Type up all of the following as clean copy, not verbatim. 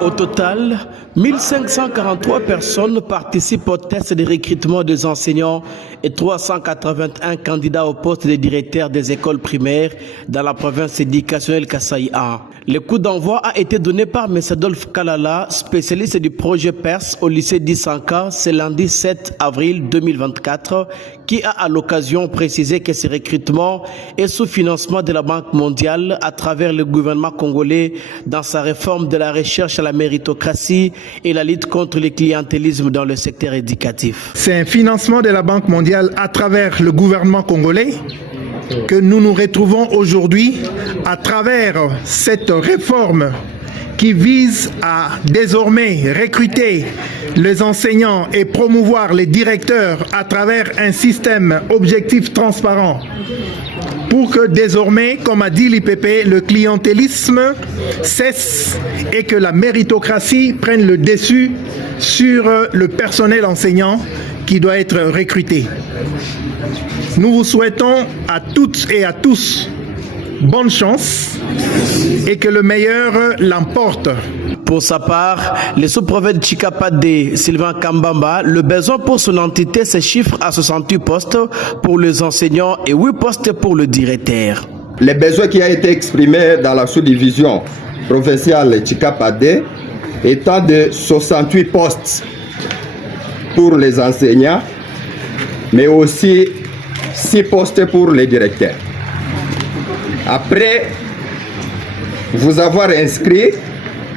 Au total, 1543 personnes participent au test de recrutement des enseignants et 381 candidats au poste de directeur des écoles primaires dans la province éducationnelle Kasaï A. Le coup d'envoi a été donné par M. Adolphe Kalala, spécialiste du projet PERS au lycée d'Isanka, ce lundi 7 avril 2024, qui a à l'occasion précisé que ce recrutement est sous financement de la Banque mondiale à travers le gouvernement congolais dans sa réforme de la recherche à la méritocratie et la lutte contre le clientélisme dans le secteur éducatif. C'est un financement de la Banque mondiale à travers le gouvernement congolais que nous nous retrouvons aujourd'hui à travers cette réforme qui vise à désormais recruter les enseignants et promouvoir les directeurs à travers un système objectif transparent pour que désormais, comme a dit l'IPP, le clientélisme cesse et que la méritocratie prenne le dessus sur le personnel enseignant qui doit être recruté. Nous vous souhaitons à toutes et à tous bonne chance et que le meilleur l'emporte. Pour sa part, le sous-préfet de Chikapade, Sylvain Kambamba, le besoin pour son entité se chiffre à 68 postes pour les enseignants et 8 postes pour le directeur. Les besoins qui ont été exprimés dans la sous-division provinciale Chikapade étant de 68 postes pour les enseignants, mais aussi 6 postes pour les directeurs. Après vous avoir inscrit,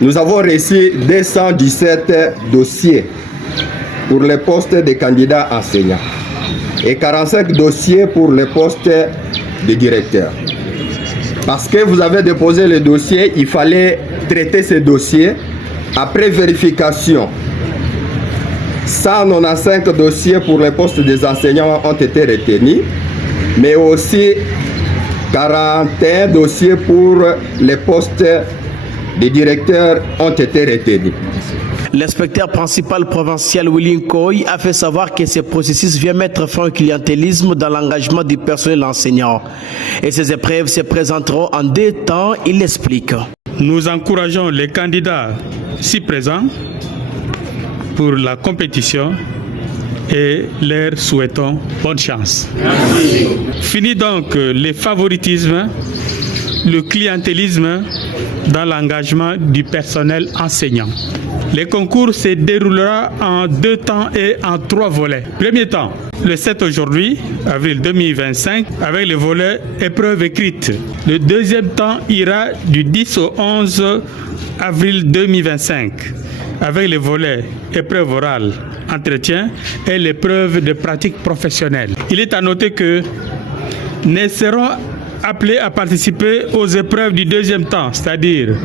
nous avons reçu 217 dossiers pour les postes de candidats enseignants et 45 dossiers pour les postes de directeurs. Parce que vous avez déposé les dossiers, il fallait traiter ces dossiers après vérification. 195 dossiers pour les postes des enseignants ont été retenus, mais aussi 41 dossiers pour les postes des directeurs ont été retenus. L'inspecteur principal provincial Willy Koy a fait savoir que ce processus vient mettre fin au clientélisme dans l'engagement du personnel enseignant. Et ces épreuves se présenteront en 2 temps, il l'explique. Nous encourageons les candidats si présents pour la compétition et leur souhaitons bonne chance. Merci. Fini donc les favoritismes, le clientélisme dans l'engagement du personnel enseignant. Le concours se déroulera en 2 temps et en 3 volets. Premier temps, le 7 aujourd'hui, avril 2025, avec le volet épreuve écrite. Le deuxième temps ira du 10 au 11 avril 2025, avec le volet épreuve orale, entretien et l'épreuve de pratique professionnelle. Il est à noter que nous serons appelés à participer aux épreuves du deuxième temps, c'est-à-dire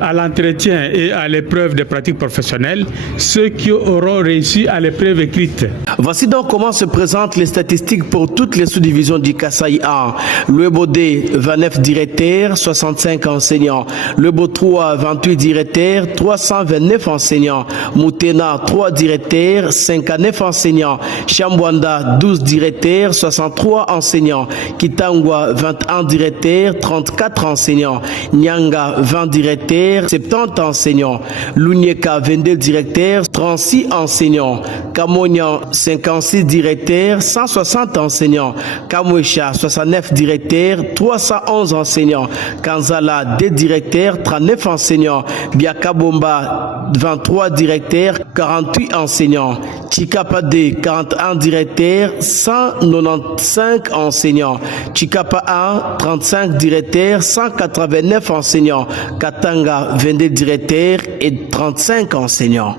à l'entretien et à l'épreuve de pratique professionnelle, ceux qui auront réussi à l'épreuve écrite. Voici donc comment se présentent les statistiques pour toutes les sous-divisions du Kasaï A. Luebo D, 29 directeurs, 65 enseignants. Luebo 3, 28 directeurs, 329 enseignants. Moutena, 3 directeurs, 59 enseignants. Chambwanda, 12 directeurs, 63 enseignants. Kitangwa, 21 directeurs, 34 enseignants. Nyanga, 20 directeurs, 70 enseignants. Lunieka, 22 directeurs, 36 enseignants. Kamonia, 56 directeurs, 160 enseignants. Kamwesha, 69 directeurs, 311 enseignants. Kanzala, 2 directeurs, 39 enseignants. Biakabomba, 23 directeurs, 48 enseignants. Chikapade, 41 directeurs, 195 enseignants. Chikapa 1, 35 directeurs, 189 enseignants. Katanga, 22 directeurs et 35 enseignants.